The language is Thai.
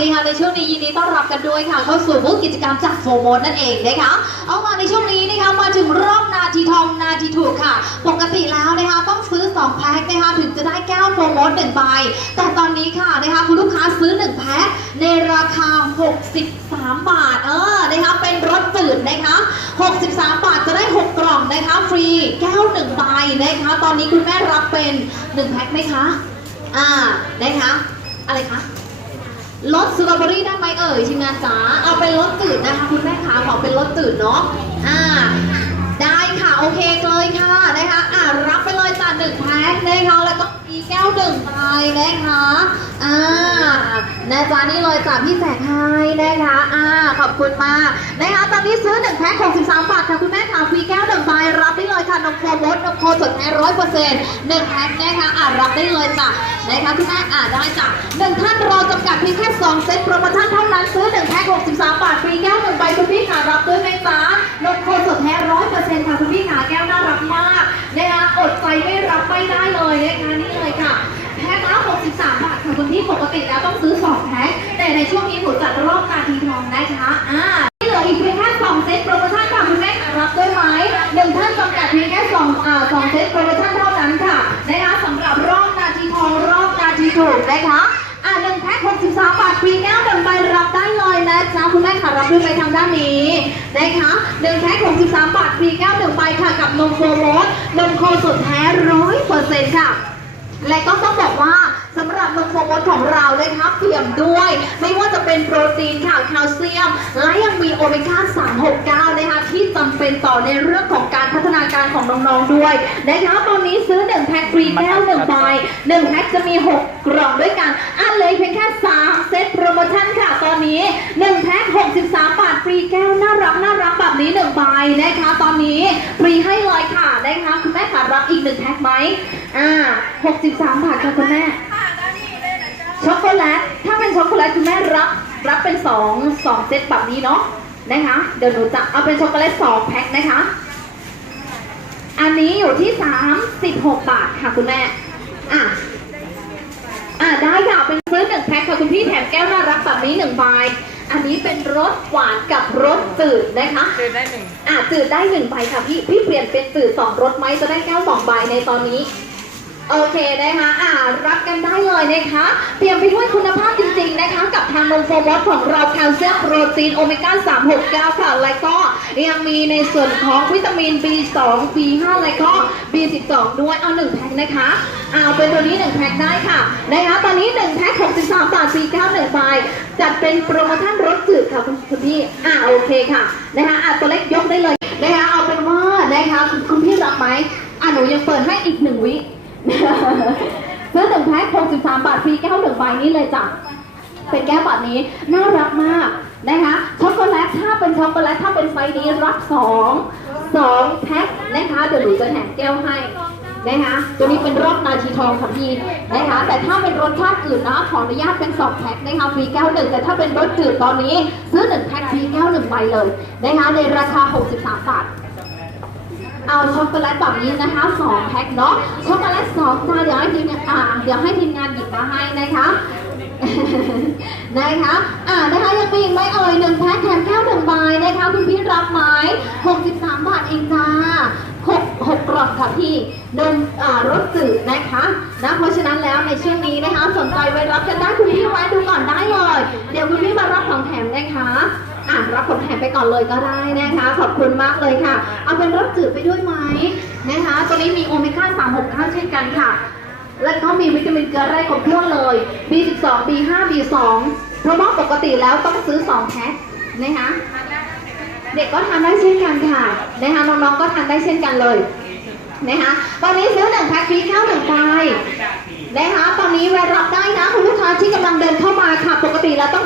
นะคะในช่วงนี้ยินดีต้อนรับกันด้วยค่ะเข้าสู่บูธกิจกรรมจากโฟโมดนั่นเองนะคะเอามาในช่วงนี้นะคะมาถึงรอบนาทีทองนาทีถูกค่ะ ปกติแล้วนะคะต้องซื้อ2แพ็คนะคะถึงจะได้แก้วโฟโมดหนึ่งใบแต่ตอนนี้ค่ะนะคะคุณลูกค้าซื้อ1แพ็คในราคา 63 บาทเออนะคะเป็นรถจืดนะคะ63 บาทจะได้ 6 กล่องนะคะฟรีแก้ว1ใบนะคะตอนนี้คุณแม่รับเป็น1แพ็คไหมคะอ่านะคะอะไรคะ รสสตรอเบอรี่ได้ไหมเอ่ยทีมงานจ๋าเอาเป็นรสจืดนะคะคุณแม่ขาขอเป็นรสจืดเนาะอ่าได้ค่ะโอเคเลยค่ะนะคะอ่ารับไปเลยจ้าหนึ่งแพ็คนะคะแล้วก็มีแก้วหนึ่งใบนะคะอ่านะจ๊ะนี่เลยจ้าพี่แจกให้นะคะอ่าขอบคุณมากนะคะตอนนี้ซื้อหนึ่งแพ็ค63บาทค่ะคุณแม่ค่ะฟรีแก้วหนึ่งใบรับได้เลยค่ะนมโคมดนมโคสดแท้ร้อยเปอร์เซ็นต์หนึ่งแพ็คนะคะอ่ารับได้เลยจ้ะนะคะคุณแม่อ่าได้จ้ะหนึ่งท่า 2 เซตโปรโมชั่นเท่านั้นซื้อ 1 แพ็ค63 บาท ฟรีแก้ว1ใบคุณพี่ขารับด้วยไหมจ๊ะลดโคสดแท้ร้อยเปอร์เซ็นต์ค่ะคุณพี่ขาแก้วน่ารักมากนะคะอดใจไม่รับไม่ได้เลยนะคะนี่เลยค่ะแพ็คละ63 บาทค่ะคุณพี่ปกติแล้วต้องซื้อ 2 แพ็คแต่ในช่วงนี้หนูจัดรอบการทีทองนะคะอ่าที่เหลืออีกเพียงแค่2เซตโปรโมชั่นค่ะคุณแม่ขารับด้วยไหมหนึ่งท่านจำกัดเพียงแค่2อ่า2เซตโปรโมชั่นเท่านั้นค่ะนะคะสำหรับรอบนาทีทองรอบนาทีถูกนะคะ คุณแม่ค่ะรับด้วยไปทางด้านนี้นะคะหนึ่งแพ็ค63 บาทฟรีแก้วหนึ่งใบค่ะกับนมโฟโรสนมโคสดแท้ร้อยเปอร์เซ็นต์ค่ะ และก็ต้องบอกว่าสำหรับนมโฟมดของเรานะคะเปี่ยมด้วย ไม่ว่าจะเป็นโปรตีนค่ะแคลเซียม และยังมีโอเมก้า 369 นะคะ ที่จำเป็นต่อในเรื่องของการพัฒนาการของน้องๆด้วยนะคะตอนนี้ซื้อ 1 แพ็คฟรีแก้ว1ใบ1แพ็คจะมี 6 กล่องด้วยกัน อันเลยเพียงแค่ 3 เซตโปรโมชั่นค่ะ ตอนนี้ 1 แพ็ค 63บาทฟรีแก้วน่ารักน่ารักแบบนี้1ใบนะคะ ตอนนี้ฟรีให้เลยค่ะนะคะคุณแม่ค่ะรับอีก1แพ็คไหมอ่า 63 บาทค่ะคุณแม่ช็อกโกแลตถ้าเป็นช็อกโกแลตคุณแม่รับรับเป็น2 2เซตแบบนี้เนาะนะคะเดี๋ยวหนูจะเอาเป็นช็อกโกแลต2แพ็คนะคะ อันนี้อยู่ที่ 36 บาทค่ะคุณแม่อะอะได้ค่ะเป็นซื้อหนึ่งแพ็คค่ะคุณพี่แถมแก้วน่ารักแบบนี้หนึ่งใบ อันนี้เป็นรสหวานกับรสจืดนะคะ เดินได้หนึ่งอะจืดได้หนึ่งใบค่ะพี่ พี่เปลี่ยนเป็นจืดสองรสไหมจะได้แก้วสองใบในตอนนี้ โอเคนะคะอ่ารับกันได้เลยนะคะ เตรียมไปด้วยคุณภาพจริงๆนะคะ กับทางนมโฟมอสของเราแคลเซียมโปรตีนโอเมก้า369 ค่ะ แล้วก็ ยังมีในส่วนของวิตามิน B2 B5 แล้วก็ B12 ด้วยเอาหนึ่งแพ็คนะคะเอาเป็นตัวนี้หนึ่งแพ็คได้ค่ะนะคะตอนนี้หนึ่งแพ็ค63 บาทฟรี9หนึ่งใบจัดเป็นโปรโมชั่นรสจืดค่ะคุณคุณพี่อ่าโอเคค่ะนะคะอ่าตัวเล็กยกได้เลยนะคะเอาเป็นว่านะคะคุณคุณพี่รับไหมอ่าหนูยังเปิดให้อีกหนึ่งวิซื้อหนึ่งแพ็ค63 บาทฟรีแก้วหนึ่งใบนี้เลยจ้ะ เป็นแก้วแบบนี้ น่ารักมาก นะคะช็อกโกแลตถ้าเป็นช็อกโกแลตถ้าเป็นไซส์นี้รับสองสองแพ็คนะคะเดี๋ยวหนูจะแถมแก้วให้นะคะตัวนี้เป็นรอบนาทีทองค่ะพี่นะคะ แต่ถ้าเป็นรสชาติอื่นนะขออนุญาตเป็นสองแพ็คนะคะฟรีแก้วหนึ่งแต่ถ้าเป็นรสจืดตอนนี้ซื้อหนึ่งแพ็คฟรีแก้วหนึ่งใบเลยนะคะในราคา 63 บาทเอาช็อกโกแลตแบบนี้นะคะสองแพ็คเนาะช็อกโกแลตสองจานเดี๋ยวให้ทีมงานอ่าเดี๋ยวให้ทีมงานหยิบมาให้นะคะ นะคะอ่านะคะยังมีอีกไหมเอ่ยหนึ่งแพ็คแถมแก้วหนึ่งใบนะคะคุณพี่รับไหม63 บาทเองจ้าหกหกกล่องค่ะพี่เดินอ่ารถจืดนะคะนะเพราะฉะนั้นแล้วในช่วงนี้นะคะสนใจไว้รับกันได้คุณพี่ไว้ดูก่อนได้เลย เดี๋ยวคุณพี่มารับของแถมนะคะอะรับของแถมไปก่อนเลยก็ได้นะคะ ขอบคุณมากเลยค่ะ เอาเป็นรสจืดไปด้วยไหมนะคะ ตัวนี้มีโอเมก้า369 เช่นกันค่ะ แล้วก็มีวิตามินเกลือแร่ครบถ้วนเลย B12 B5 B2 เพราะว่าปกติแล้วต้องซื้อ 2 แพ็คนะคะเด็กก็ทานได้เช่นกันค่ะนะคะน้องๆก็ทานได้เช่นกันเลยนะคะตอนนี้ซื้อหนึ่งแพ็คฟรีข้าวหนึ่งใบนะคะตอนนี้แวะรับได้นะคุณลูกค้าที่กำลังเดินเข้ามาค่ะปกติแล้วต้อง